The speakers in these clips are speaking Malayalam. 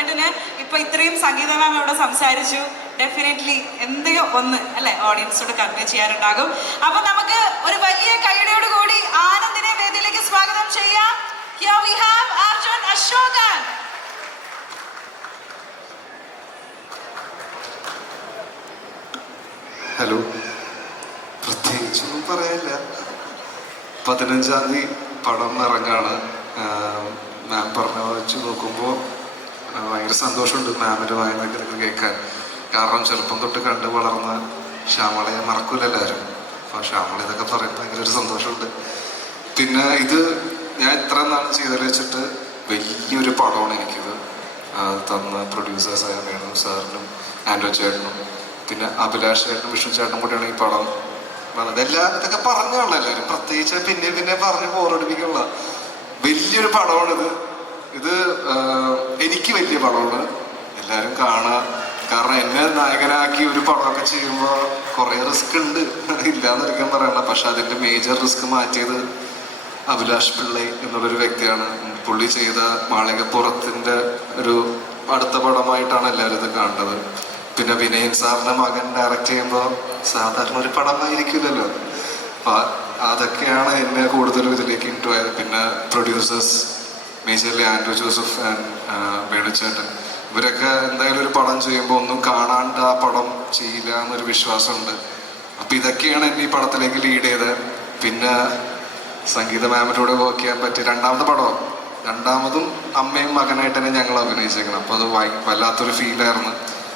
ചേട്ടന് ഇപ്പൊ ഇത്രയും സംഗീത മാം ഇവിടെ സംസാരിച്ചു. ഡെഫിനറ്റ്ലി എന്തെയോ ഒന്ന് അല്ലെ ഓഡിയൻസോട് കൺവേ ചെയ്യാനുണ്ടാകും. അപ്പൊ നമുക്ക് ഒരു വലിയ കൈയടിയോട് കൂടി ആനന്ദിനെ വേദിയിലേക്ക് സ്വാഗതം ചെയ്യാം. Here. ഹലോ പ്രത്യേകിച്ചൊന്നും പറയാനില്ല പതിനഞ്ചാം തീയതി പടം ഇറങ്ങാണ്. മാം പറഞ്ഞ വെച്ച് നോക്കുമ്പോൾ ഭയങ്കര സന്തോഷമുണ്ട് മാമിന്റെ വായനൊക്കെ ഇത് കേൾക്കാൻ. കാരണം ചെറുപ്പം തൊട്ട് കണ്ട് വളർന്ന ശ്യാമളയെ മറക്കൂല എല്ലാവരും അപ്പോൾ ശ്യാമള ഇതൊക്കെ പറയുമ്പോൾ ഭയങ്കര ഒരു സന്തോഷമുണ്ട്. പിന്നെ ഇത് ഞാൻ ഇത്ര നാൾ ചെയ്തതിൽ വെച്ചിട്ട് വലിയൊരു പടമാണ് എനിക്കിത്. തന്ന പ്രൊഡ്യൂസേഴ്സായ വേണു സാറിനും ആൻഡ്രോ ചേട്ടനും പിന്നെ അഭിലാഷ് ചേട്ടനും വിഷ്ണു ചേട്ടനും കൂടിയാണ് ഈ പടം എല്ലാ ഇതൊക്കെ പറഞ്ഞുള്ള എല്ലാവരും. പ്രത്യേകിച്ച് പിന്നെ പിന്നെ പറഞ്ഞ് ബോറടിപ്പിക്കുള്ള വലിയൊരു പടമാണിത്. ഇത് എനിക്ക് വലിയ പടമാണ് എല്ലാവരും കാണുക. കാരണം എന്നെ നായകനാക്കി ഒരു പടമൊക്കെ ചെയ്യുമ്പോൾ കുറേ റിസ്ക് ഉണ്ട്. ഇല്ലാന്നിരിക്കാൻ പറയണ്ട. പക്ഷെ അതിന്റെ മേജർ റിസ്ക് മാറ്റിയത് അഭിലാഷ് പിള്ളൈ എന്നുള്ളൊരു വ്യക്തിയാണ്. പുള്ളി ചെയ്ത മാളികപ്പുറത്തിന്റെ ഒരു അടുത്ത പടമായിട്ടാണ് എല്ലാവരും ഇത് കാണുന്നത്. പിന്നെ വിനയൻ സാറിന്റെ മകൻ ഡയറക്റ്റ് ചെയ്യുമ്പോൾ സാധാരണ ഒരു പടമായിരിക്കില്ലല്ലോ അപ്പൊ അതൊക്കെയാണ് എന്നെ കൂടുതലും ഇതിലേക്ക് ഇട്ടുപോയത് പിന്നെ producers majorly Andrew Joseph and വേണുചേട്ടൻ. ഇവരൊക്കെ എന്തായാലും ഒരു പടം ചെയ്യുമ്പോൾ ഒന്നും കാണാണ്ട് ആ പടം ചെയ്യില്ല എന്നൊരു വിശ്വാസമുണ്ട്. അപ്പം ഇതൊക്കെയാണ് എന്നെ ഈ പടത്തിലേക്ക് ലീഡ് ചെയ്തത്. പിന്നെ സംഗീത മാമിലൂടെ വർക്ക് ചെയ്യാൻ പറ്റിയ രണ്ടാമത്തെ പടം. രണ്ടാമതും അമ്മയും മകനായിട്ട് തന്നെ ഞങ്ങൾ അഭിനയിച്ചേക്കണം. അപ്പോൾ അത് വല്ലാത്തൊരു ഫീലായിരുന്നു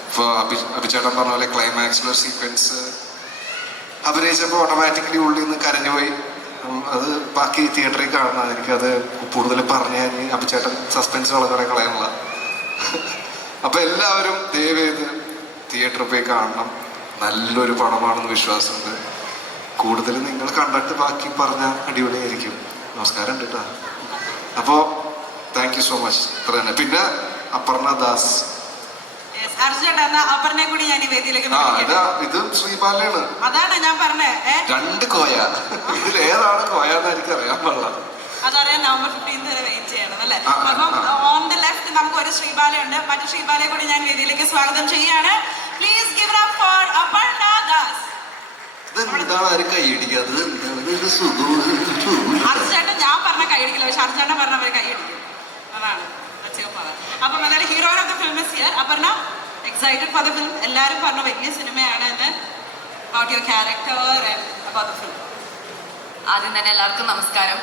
ഇപ്പോൾ അഭി അഭിചേട്ടൻ പറഞ്ഞ പോലെ ക്ലൈമാക്സിലൊരു സീക്വൻസ് അഭിനയിച്ചപ്പോൾ ഓട്ടോമാറ്റിക്കലി ഉള്ളിൽ നിന്ന് കരഞ്ഞുപോയി. അത് ബാക്കി തിയേറ്ററിൽ കാണുന്നതായിരിക്കും. അത് കൂടുതൽ പറഞ്ഞു കഴിഞ്ഞ് സസ്പെൻസ് വളരെ കളയാനുള്ള. അപ്പൊ എല്ലാവരും ദയവേത് തിയേറ്ററിൽ പോയി കാണണം. നല്ലൊരു പടമാണെന്ന് വിശ്വാസമുണ്ട്. കൂടുതൽ നിങ്ങൾ കണ്ടിട്ട് ബാക്കി പറഞ്ഞാൽ അടിപൊളിയായിരിക്കും. നമസ്കാരം കേട്ടോ അപ്പോ താങ്ക് യു സോ മച്ച് ഇത്ര തന്നെ. പിന്നെ അപർണ ദാസ്. അപർണയെ കൂടി ഞാൻ ഈ വേദിയിലേക്ക് ആ ഇത് ഇതാ ശ്രീബാലയാണ്. അതാണ് ഞാൻ പറഞ്ഞേ രണ്ട് കോയ. ഇതിൽ ഏതാണ് കോയ എന്ന് എനിക്ക് അറിയാൻ പാടില്ല. അതറിയാൻ നവംബർ വരെ വെയിറ്റ് ചെയ്യണം അല്ലേ? അപ്പം ഓൺ ദ ലെഫ്റ്റ് നമുക്ക് ഒരു ശ്രീബാലയുണ്ട്. മറ്റു ശ്രീബാലയെ കൂടി ഞാൻ വേദിയിലേക്ക് സ്വാഗതം ചെയ്യാണ് please give up for Aparna Das. ഇതെന്താണ് ആരും കൈയടിക്കാത്തത് എന്താണ് ഇത് സുഖം അർച്ചേട്ടൻ ഞാൻ പറഞ്ഞ കൈയടിക്കില്ല പക്ഷെ അർച്ചേട്ടൻ കൈയടിക്കും അതാണ്. അപ്പം അതായത് hero of the film is here Aparna excited for the film എല്ലാവരും പറഞ്ഞ വലിയ സിനിമയാണ് എന്ന് about your character about the film ആദ്യം തന്നെ എല്ലാവർക്കും നമസ്കാരം.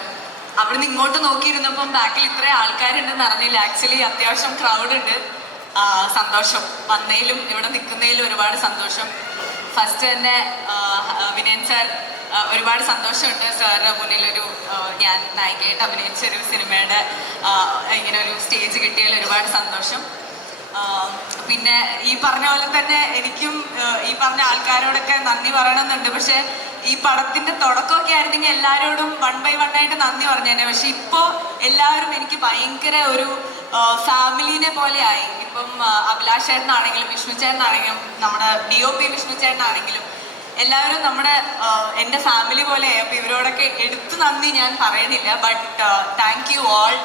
അവിടുന്ന് ഇങ്ങോട്ട് നോക്കിയിരുന്നപ്പം ബാക്കിൽ ഇത്ര ആൾക്കാരുണ്ടെന്ന് അറിഞ്ഞില്ല. ആക്ച്വലി അത്യാവശ്യം ക്രൗഡ് ഉണ്ട്. സന്തോഷം. വന്നതിലും ഇവിടെ നിൽക്കുന്നതിലും ഒരുപാട് സന്തോഷം. ഫസ്റ്റ് തന്നെ വിനയൻ സാർ ഒരുപാട് സന്തോഷമുണ്ട്. സാറിന്റെ മുന്നിൽ ഒരു ഞാൻ നായികയായിട്ട് അഭിനയിച്ച ഒരു സിനിമയുടെ ഇങ്ങനെ ഒരു സ്റ്റേജ് കിട്ടിയതിൽ ഒരുപാട് സന്തോഷം. പിന്നെ ഈ പറഞ്ഞ പോലെ തന്നെ എനിക്കും ഈ പറഞ്ഞ ആൾക്കാരോടൊക്കെ നന്ദി പറയണമെന്നുണ്ട്. പക്ഷെ ഈ പടത്തിന്റെ തുടക്കമൊക്കെ ആയിരുന്നെങ്കിൽ എല്ലാവരോടും വൺ ബൈ വൺ ആയിട്ട് നന്ദി പറഞ്ഞേനെ. പക്ഷെ ഇപ്പോ എല്ലാവരും എനിക്ക് ഭയങ്കര ഒരു ഫാമിലിനെ പോലെ ആയി ഇപ്പം അഭിലാഷ് ചേട്ടനാണെങ്കിലും വിഷ്ണു ചേട്ടനാണെങ്കിലും നമ്മുടെ ഡി ഒ പി വിഷ്ണു ചേട്ടനാണെങ്കിലും എല്ലാവരും നമ്മുടെ എന്റെ ഫാമിലി പോലെ അപ്പൊ ഇവരോടൊക്കെ എടുത്തു നന്ദി ഞാൻ പറയുന്നില്ല but thank you all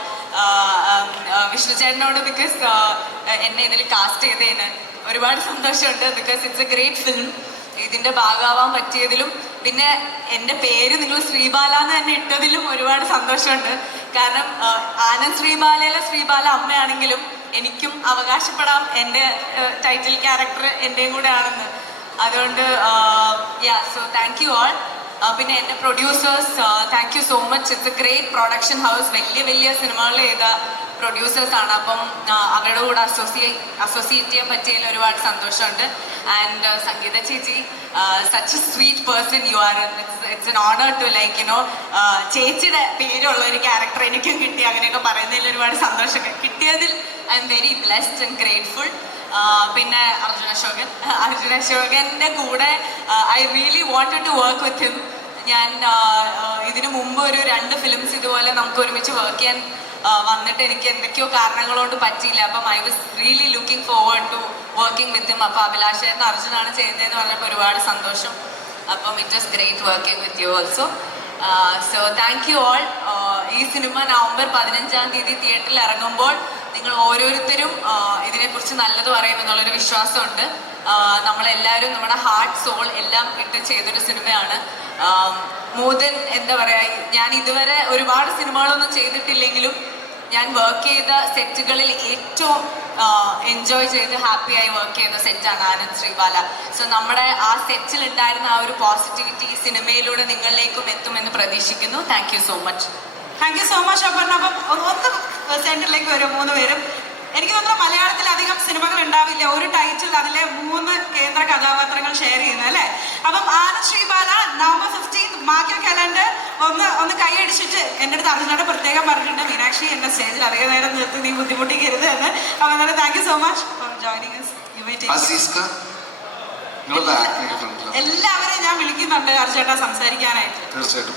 Vishnu ചേട്ടനോട് ബിക്കോസ് എന്നെ ഇതിൽ കാസ്റ്റ് ചെയ്തതിന് ഒരുപാട് സന്തോഷമുണ്ട് because it's a great film ഇതിന്റെ ഭാഗമാവാൻ പറ്റിയതിലും പിന്നെ എന്റെ പേര് നിങ്ങൾ ശ്രീബാല എന്ന് തന്നെ ഇട്ടതിലും ഒരുപാട് സന്തോഷമുണ്ട്. കാരണം ആനന്ദ് ശ്രീബാലയിലെ ശ്രീബാല അമ്മയാണെങ്കിലും എനിക്കും അവകാശപ്പെടാം എന്റെ ടൈറ്റിൽ ക്യാരക്ടർ എന്റെയും കൂടെ ആണെന്ന് അതുകൊണ്ട് yeah so thank you all പിന്നെ എന്റെ producers thank you so much it's a great production house വലിയ വലിയ സിനിമകൾ ചെയ്ത പ്രൊഡ്യൂസേഴ്സ് ആണ്. അപ്പം അവരുടെ കൂടെ അസോസിയേറ്റ് അസോസിയേറ്റ് ചെയ്യാൻ പറ്റിയതിൽ ഒരുപാട് സന്തോഷമുണ്ട്. ആൻഡ് സംഗീത ചേച്ചി such a sweet person you are it's an honour to like you know ചേച്ചിയുടെ പേരുള്ള ഒരു ക്യാരക്ടർ എനിക്കും കിട്ടി. അങ്ങനെയൊക്കെ പറയുന്നതിൽ ഒരുപാട് സന്തോഷമൊക്കെ കിട്ടിയതിൽ I'm very blessed and grateful പിന്നെ അർജുന അശോകൻ. അർജുന അശോകന്റെ കൂടെ I really wanted to work with him ഞാൻ ഇതിനു മുമ്പ് ഒരു രണ്ട് ഫിലിംസ് ഇതുപോലെ നമുക്ക് ഒരുമിച്ച് വർക്ക് ചെയ്യാൻ വന്നിട്ട് എനിക്ക് എന്തൊക്കെയോ കാരണങ്ങൾ പറ്റിയില്ല. അപ്പം I was really looking forward to working with him അപ്പം അഭിലാഷേട്ടൻ അർജുനാണ് ചെയ്യുന്നതെന്ന് പറഞ്ഞപ്പോൾ ഒരുപാട് സന്തോഷം. അപ്പം it was great working with you also so thank you all ഈ സിനിമ നവംബർ പതിനഞ്ചാം തീയതി തിയേറ്ററിൽ ഇറങ്ങുമ്പോൾ നിങ്ങൾ ഓരോരുത്തരും ഇതിനെക്കുറിച്ച് നല്ലത് പറയുമെന്നുള്ളൊരു വിശ്വാസമുണ്ട്. നമ്മളെല്ലാവരും നമ്മുടെ ഹാർട്ട് സോൾ എല്ലാം ഇട്ട് ചെയ്തൊരു സിനിമയാണ്. മോദൻ എന്താ പറയാ ഞാൻ ഇതുവരെ ഒരുപാട് സിനിമകളൊന്നും ചെയ്തിട്ടില്ലെങ്കിലും ഞാൻ വർക്ക് ചെയ്ത സെറ്റുകളിൽ ഏറ്റവും എൻജോയ് ചെയ്ത് ഹാപ്പിയായി വർക്ക് ചെയ്യുന്ന സെറ്റാണ് ആനന്ദ് ശ്രീബാല സോ നമ്മുടെ ആ സെറ്റിൽ ഉണ്ടായിരുന്ന ആ ഒരു പോസിറ്റിവിറ്റി ഈ സിനിമയിലൂടെ നിങ്ങളിലേക്കും എത്തുമെന്ന് പ്രതീക്ഷിക്കുന്നു. Thank so much thank so much അപ്പം ഒന്ന് സെന്ററിലേക്ക് വരും മൂന്ന് പേരും. എനിക്ക് തോന്നുന്നു മലയാളത്തിൽ അധികം സിനിമകൾ ഉണ്ടാവില്ല. ഒരു ടൈറ്റിൽ അതിലെ മൂന്ന് കേന്ദ്ര കഥാപാത്രങ്ങൾ ഷെയർ ചെയ്യുന്നത് അല്ലേ? അപ്പം Anand Sreebala November fifteen market calendar ഒന്ന് ഒന്ന് കൈയടിച്ചിട്ട് എന്റെ അടുത്ത് അതിനോട് പ്രത്യേകം പറഞ്ഞിട്ടുണ്ട് മീനാക്ഷി എന്റെ സ്റ്റേജിൽ അധികം നേരം നിർത്തി നീ ബുദ്ധിമുട്ടിക്കരുത് എന്ന്. അപ്പം എന്നാലും thank you so much for joining എല്ലാവരെയും ഞാൻ വിളിക്കുന്നുണ്ട് അർജേട്ടാ സംസാരിക്കാനായിട്ട്. തീർച്ചയായിട്ടും.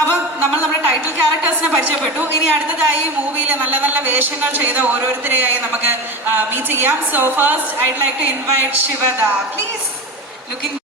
അപ്പം നമ്മൾ നമ്മുടെ ടൈറ്റിൽ ക്യാരക്ടേഴ്സിനെ പരിചയപ്പെട്ടു. ഇനി അടുത്തതായി മൂവിയിൽ നല്ല നല്ല വേഷങ്ങൾ ചെയ്ത ഓരോരുത്തരെയായി നമുക്ക് മീറ്റ് ചെയ്യാം. So first I like to invite Shivada please looking